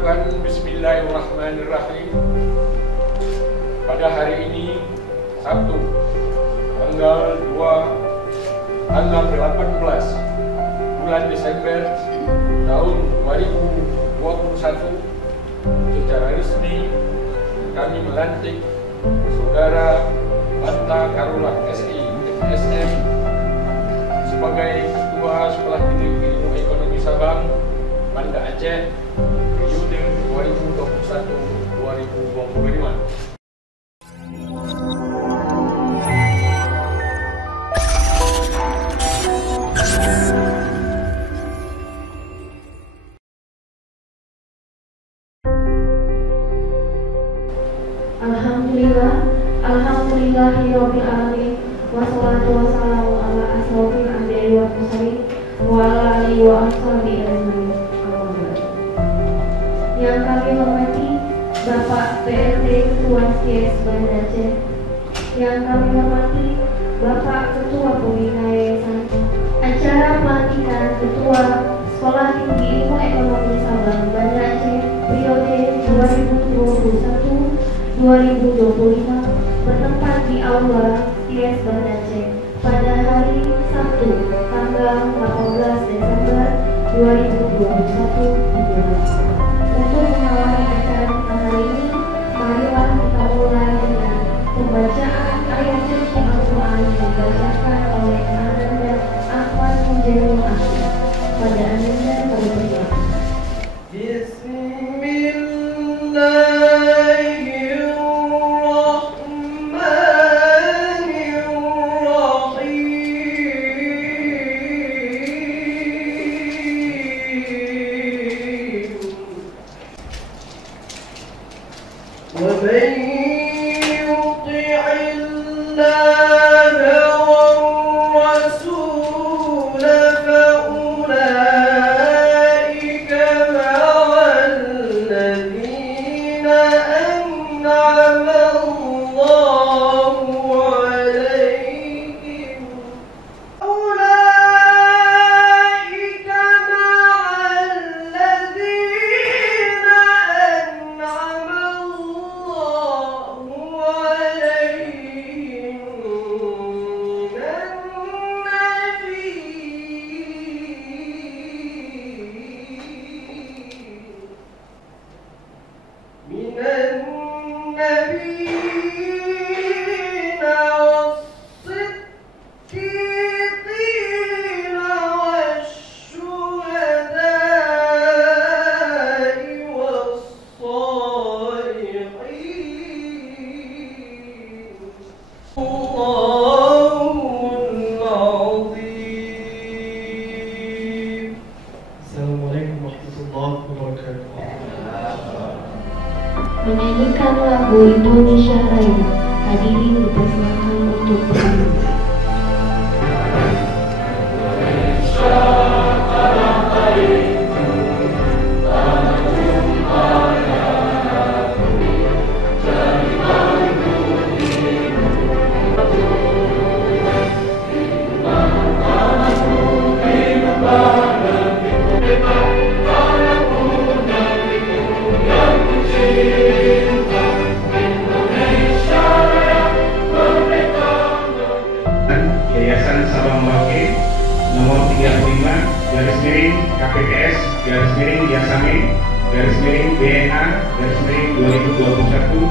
mengucapkan Bismillahirrahmanirrahim. Pada hari ini, Sabtu, tanggal 18 bulan Desember tahun 2021, secara resmi kami melantik Saudara Banta Karula SI SM sebagai Ketua Sekolah Tinggi Ilmu Ekonomi Sabang, Banda Aceh, periode 2021-2025. Alhamdulillahirabbil alamin wassalatu wassalamu ala asrofil anbiya'i wal mursalin wa ala alihi wa ashabihi ajmain. Yang kami hormati Bapak PLT Ketua SKS Banda Aceh, yang kami hormati Bapak Ketua Pembina Yayasan, acara pelantikan Ketua Sekolah Tinggi Ilmu Ekonomi Sabang Banda Aceh periode 2021-2025 bertempat di Aula SKS Banda Aceh pada hari Sabtu tanggal 18 Desember 2021. Untuk mengawali acara kita hari ini, marilah kita mulai dengan pembacaan ayat suci Al-Quran yang dibacakan oleh Ananda Ahmad Mujairul Asyik. Pada Ananda kami persilakan. Menyanyikan lagu Indonesia Raya, hadirin dipersilakan untuk bernyanyi. (BNA)/Yasame/2021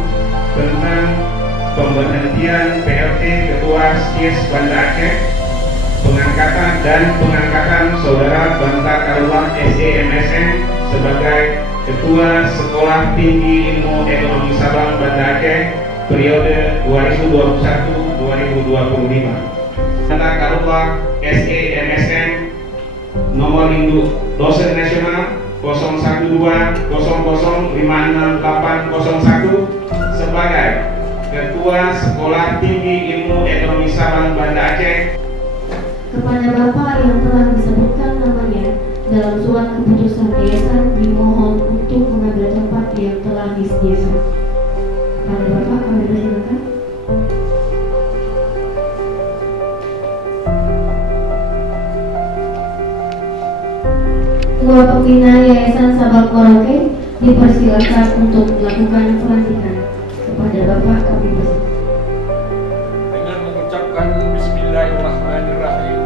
tentang pemberhentian PLT Ketua SKS Banda Aceh, pengangkatan Saudara Banta Karula SEMSN sebagai Ketua Sekolah Tinggi Ilmu Ekonomi Sabang Banda Aceh periode 2021-2025. Banta Karula SEMSN nomor induk dosen nasional 012005681 sebagai Ketua Sekolah Tinggi Ilmu Ekonomi Sabang Banda Aceh. Kepada Bapak yang telah disebutkan namanya dalam surat keputusan yayasan dimohon untuk mengambil tempat yang telah disediakan. Kepada Bapak kami persilakan. Ketua Pembina Yayasan Sabang Merauke Dipersilakan untuk melakukan pelantikan kepada Bapak kami bersama. Dengan mengucapkan Bismillahirrahmanirrahim,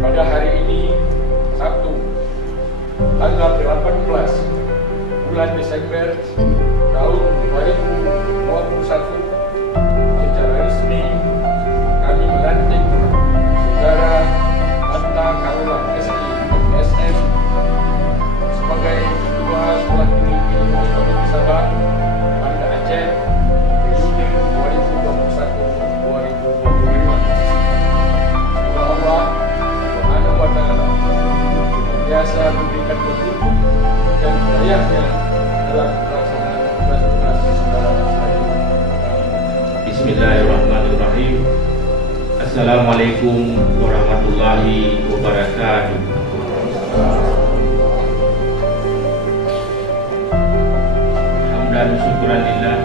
pada hari ini Sabtu tanggal 18 bulan Desember tahun 2021, secara resmi kami melantik Saudara Banta Karula SIMSM sebagai Ketua Sekolah Tinggi Ilmu Ekonomi Sabang Banda Aceh periode 2021-2025. Semoga Allah Subhanahu wa Ta'ala biasa memberikan petunjuk dan hidayahnya dalam pelaksanaan tugas-tugas saudara selanjutnya. Bismillahirrahmanirrahim. Assalamualaikum warahmatullahi wabarakatuh. Hamdan syukuran lillah,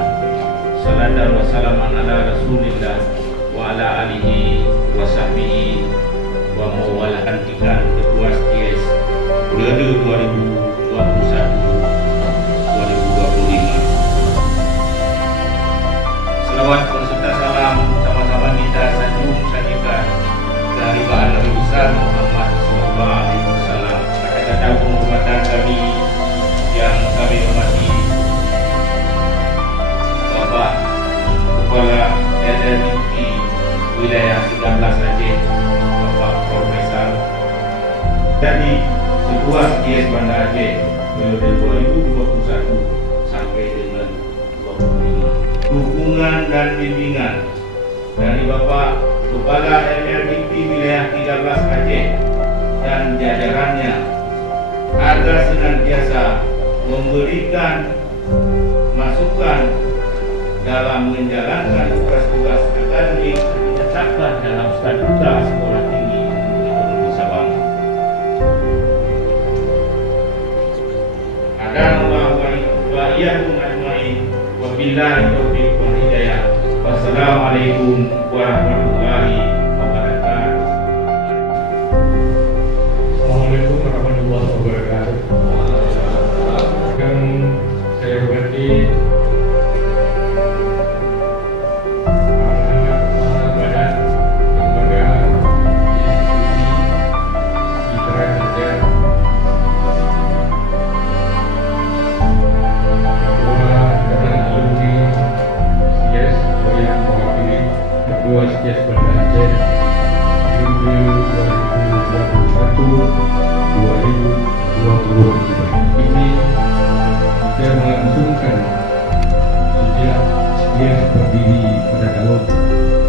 salatan wa salaman ala rasulillah wa ala alihi wa sahbihi wa mawala. Lantikan Ketua STS periode 2021-2025. Selawat berserta salam sama-sama kita sanjung sanjungkan dari bahan Nabi besar Muhammad SAW. Akan datang penghormatan kami yang kami hormati Bapak Kepala LLDP Wilayah 13 Aceh, Bapak Profesor dari Ketua STS Banda Aceh periode 2021 sampai dengan 2025. Dukungan dan bimbingan dari Bapak Kepala LLDP Wilayah 13 Aceh dan jajarannya agar senantiasa memberikan masukan dalam menjalankan tugas-tugas akademik yang ditetapkan dalam statuta Sekolah Tinggi Ilmu Ekonomi Sabang. Adanallahu wa iyyakum ajmain. Wabillahi taufiq wal hidayah. Wassalamualaikum warahmatullahi wabarakatuh. Assalamualaikum warahmatullahi wabarakatuh. Yang saya hormati para badan, lembaga, institusi, mitra kerja, ketua dan alumni STS yang mewakili Ketua STS Banda Aceh periode 2021-2023. Ini kita melangsungkan sejak STS berdiri pada tahun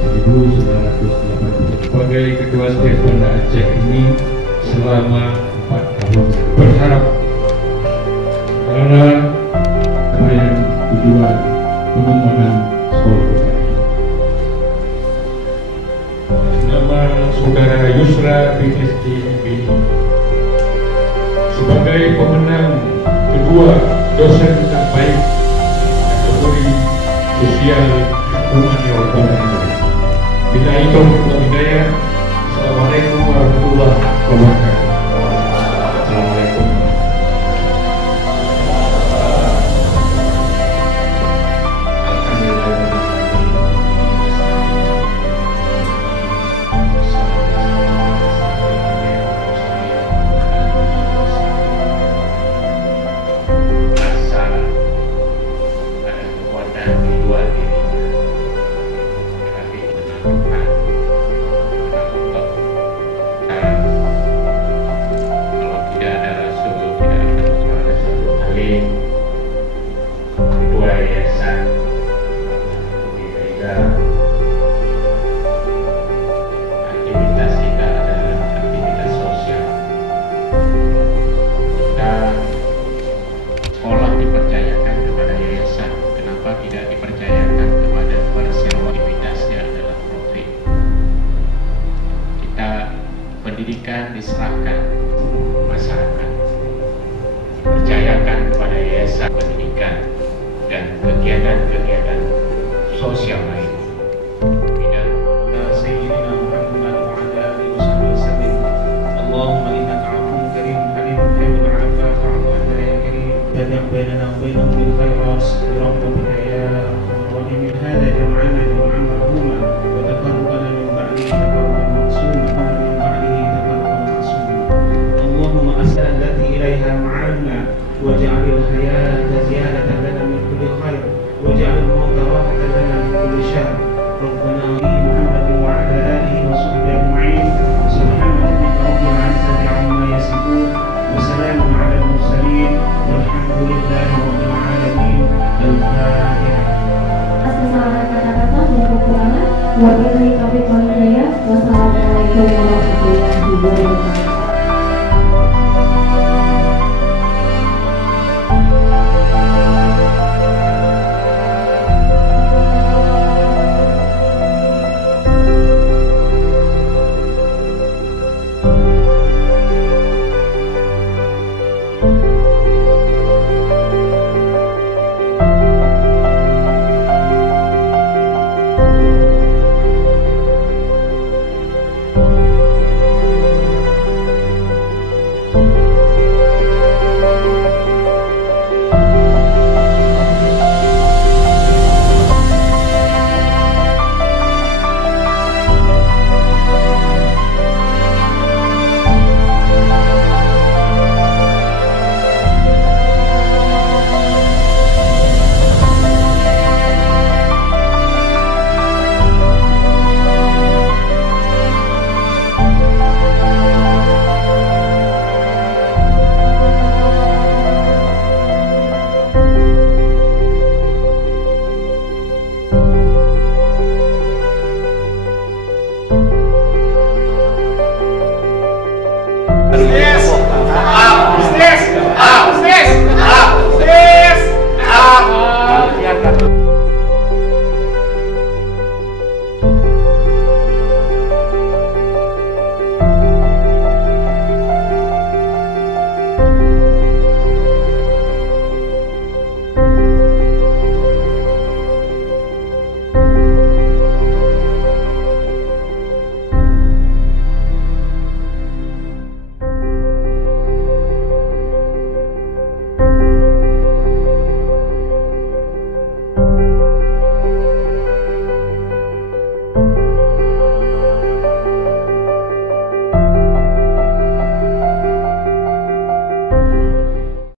1980. Sebagai Ketua STS Banda Aceh ini selama 4 tahun berharap karena yang tujuan pengembangan sekolah kita. Nama Saudara Yusra binti MBI sebagai pemenang kedua dosen terbaik kategori sosial humaniora. Bila itu hidayah. Assalamualaikum warahmatullahi wabarakatuh. Assalamualaikum. pendidikan diserahkan masyarakat, dipercayakan kepada yayasan pendidikan dan kegiatan-kegiatan sosial lain. Sayyidina Muhammad wa ala alihi wasallam. Allahumma innaka afuwwun karim halim tuhibbul 'afwa fa'fu 'anna ya karim. بيننا وبينهم بالخيرات برحمتك يا أرحم الراحمين. هذا جمعنا جمعا مرحوما وتفرقنا من بعده تفرقا معصوما من بعده تفرقا معصوما. اللهم أسأل التي إليها معادنا واجعل الحياة زيادة لنا من كل خير واجعل الموت راحة لنا من كل شر. ربنا